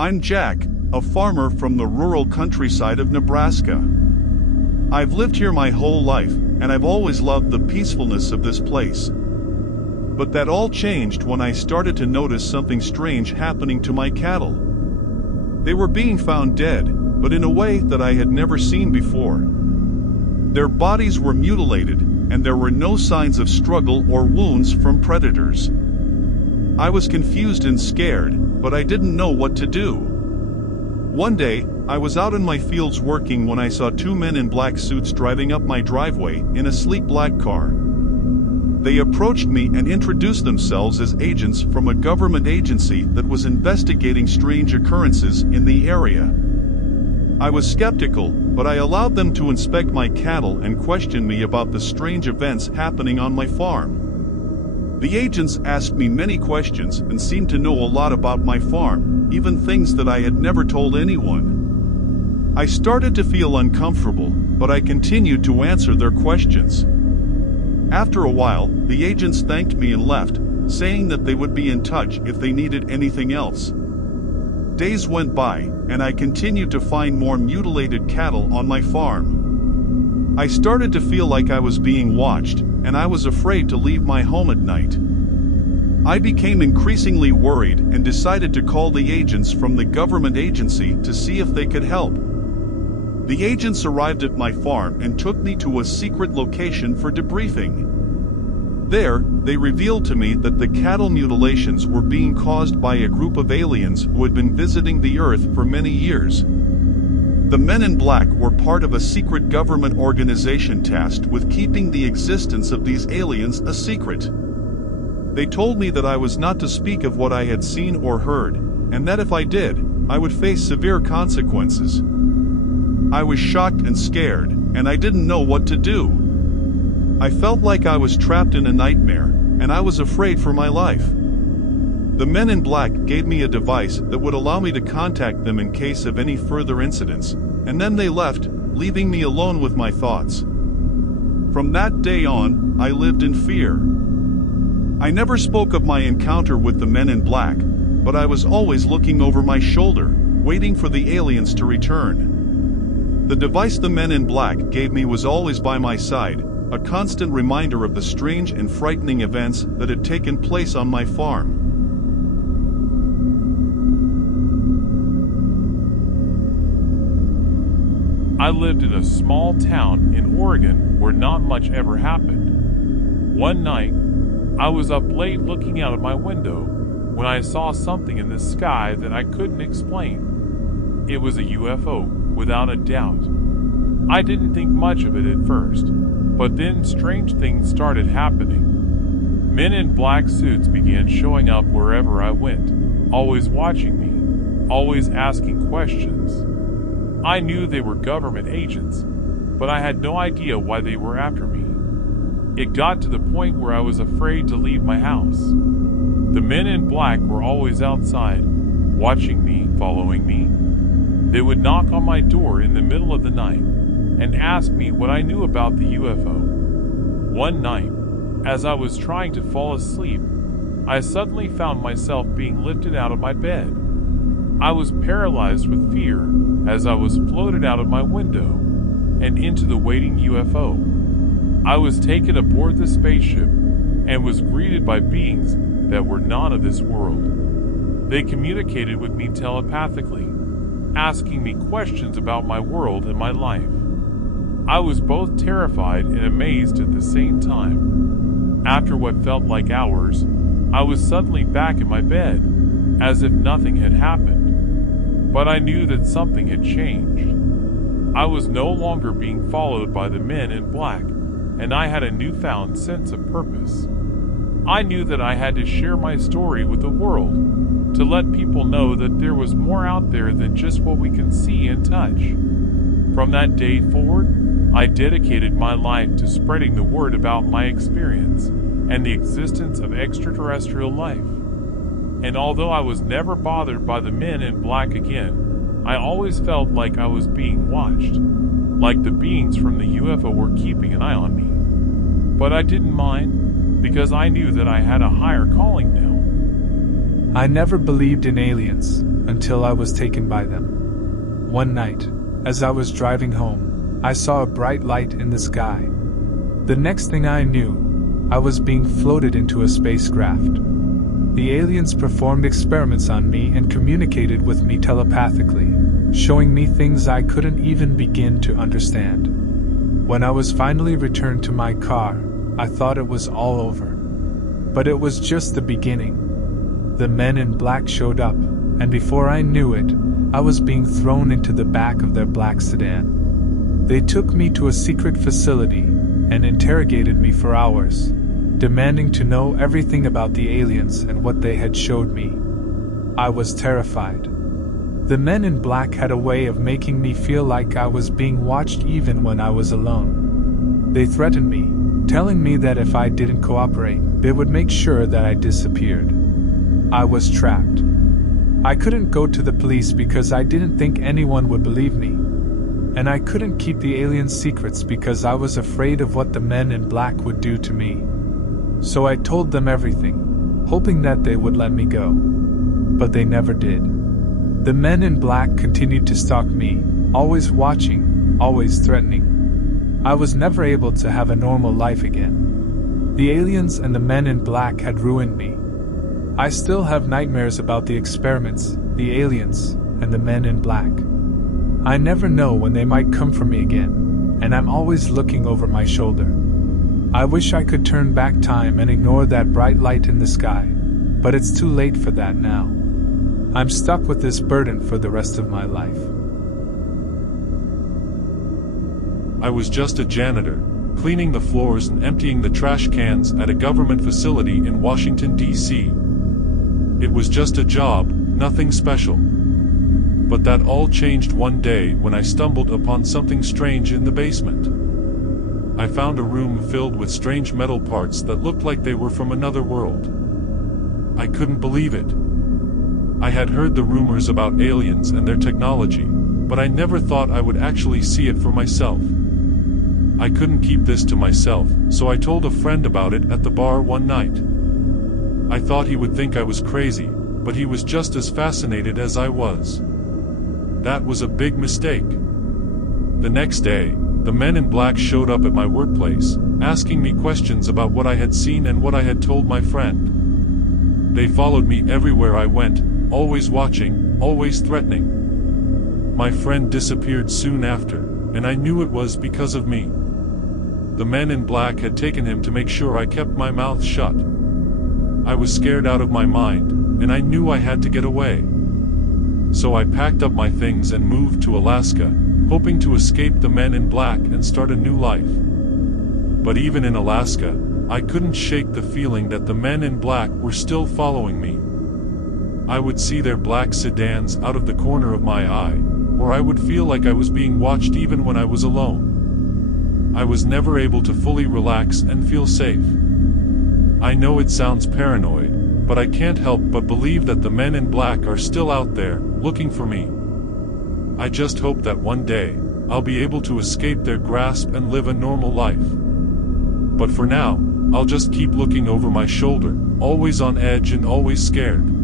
I'm Jack, a farmer from the rural countryside of Nebraska. I've lived here my whole life, and I've always loved the peacefulness of this place. But that all changed when I started to notice something strange happening to my cattle. They were being found dead, but in a way that I had never seen before. Their bodies were mutilated, and there were no signs of struggle or wounds from predators. I was confused and scared, but I didn't know what to do. One day, I was out in my fields working when I saw two men in black suits driving up my driveway in a sleek black car. They approached me and introduced themselves as agents from a government agency that was investigating strange occurrences in the area. I was skeptical, but I allowed them to inspect my cattle and question me about the strange events happening on my farm. The agents asked me many questions and seemed to know a lot about my farm, even things that I had never told anyone. I started to feel uncomfortable, but I continued to answer their questions. After a while, the agents thanked me and left, saying that they would be in touch if they needed anything else. Days went by, and I continued to find more mutilated cattle on my farm. I started to feel like I was being watched, and I was afraid to leave my home at night. I became increasingly worried and decided to call the agents from the government agency to see if they could help. The agents arrived at my farm and took me to a secret location for debriefing. There, they revealed to me that the cattle mutilations were being caused by a group of aliens who had been visiting the Earth for many years. The men in black were part of a secret government organization tasked with keeping the existence of these aliens a secret. They told me that I was not to speak of what I had seen or heard, and that if I did, I would face severe consequences. I was shocked and scared, and I didn't know what to do. I felt like I was trapped in a nightmare, and I was afraid for my life. The men in black gave me a device that would allow me to contact them in case of any further incidents, and then they left, leaving me alone with my thoughts. From that day on, I lived in fear. I never spoke of my encounter with the men in black, but I was always looking over my shoulder, waiting for the aliens to return. The device the men in black gave me was always by my side, a constant reminder of the strange and frightening events that had taken place on my farm. I lived in a small town in Oregon where not much ever happened. One night, I was up late looking out of my window when I saw something in the sky that I couldn't explain. It was a UFO, without a doubt. I didn't think much of it at first, but then strange things started happening. Men in black suits began showing up wherever I went, always watching me, always asking questions. I knew they were government agents, but I had no idea why they were after me. It got to the point where I was afraid to leave my house. The men in black were always outside, watching me, following me. They would knock on my door in the middle of the night and ask me what I knew about the UFO. One night, as I was trying to fall asleep, I suddenly found myself being lifted out of my bed. I was paralyzed with fear as I was floated out of my window and into the waiting UFO. I was taken aboard the spaceship and was greeted by beings that were not of this world. They communicated with me telepathically, asking me questions about my world and my life. I was both terrified and amazed at the same time. After what felt like hours, I was suddenly back in my bed, as if nothing had happened. But I knew that something had changed. I was no longer being followed by the men in black, and I had a newfound sense of purpose. I knew that I had to share my story with the world, to let people know that there was more out there than just what we can see and touch. From that day forward, I dedicated my life to spreading the word about my experience and the existence of extraterrestrial life. And although I was never bothered by the men in black again, I always felt like I was being watched, like the beings from the UFO were keeping an eye on me. But I didn't mind, because I knew that I had a higher calling now. I never believed in aliens, until I was taken by them. One night, as I was driving home, I saw a bright light in the sky. The next thing I knew, I was being floated into a spacecraft. The aliens performed experiments on me and communicated with me telepathically, showing me things I couldn't even begin to understand. When I was finally returned to my car, I thought it was all over. But it was just the beginning. The men in black showed up, and before I knew it, I was being thrown into the back of their black sedan. They took me to a secret facility and interrogated me for hours, demanding to know everything about the aliens and what they had showed me. I was terrified. The men in black had a way of making me feel like I was being watched even when I was alone. They threatened me, telling me that if I didn't cooperate, they would make sure that I disappeared. I was trapped. I couldn't go to the police because I didn't think anyone would believe me. And I couldn't keep the aliens' secrets because I was afraid of what the men in black would do to me. So I told them everything, hoping that they would let me go. But they never did. The men in black continued to stalk me, always watching, always threatening. I was never able to have a normal life again. The aliens and the men in black had ruined me. I still have nightmares about the experiments, the aliens, and the men in black. I never know when they might come for me again, and I'm always looking over my shoulder. I wish I could turn back time and ignore that bright light in the sky, but it's too late for that now. I'm stuck with this burden for the rest of my life. I was just a janitor, cleaning the floors and emptying the trash cans at a government facility in Washington, D.C. It was just a job, nothing special. But that all changed one day when I stumbled upon something strange in the basement. I found a room filled with strange metal parts that looked like they were from another world. I couldn't believe it. I had heard the rumors about aliens and their technology, but I never thought I would actually see it for myself. I couldn't keep this to myself, so I told a friend about it at the bar one night. I thought he would think I was crazy, but he was just as fascinated as I was. That was a big mistake. The next day, the men in black showed up at my workplace, asking me questions about what I had seen and what I had told my friend. They followed me everywhere I went, always watching, always threatening. My friend disappeared soon after, and I knew it was because of me. The men in black had taken him to make sure I kept my mouth shut. I was scared out of my mind, and I knew I had to get away. So I packed up my things and moved to Alaska, hoping to escape the men in black and start a new life. But even in Alaska, I couldn't shake the feeling that the men in black were still following me. I would see their black sedans out of the corner of my eye, or I would feel like I was being watched even when I was alone. I was never able to fully relax and feel safe. I know it sounds paranoid, but I can't help but believe that the men in black are still out there, looking for me. I just hope that one day, I'll be able to escape their grasp and live a normal life. But for now, I'll just keep looking over my shoulder, always on edge and always scared.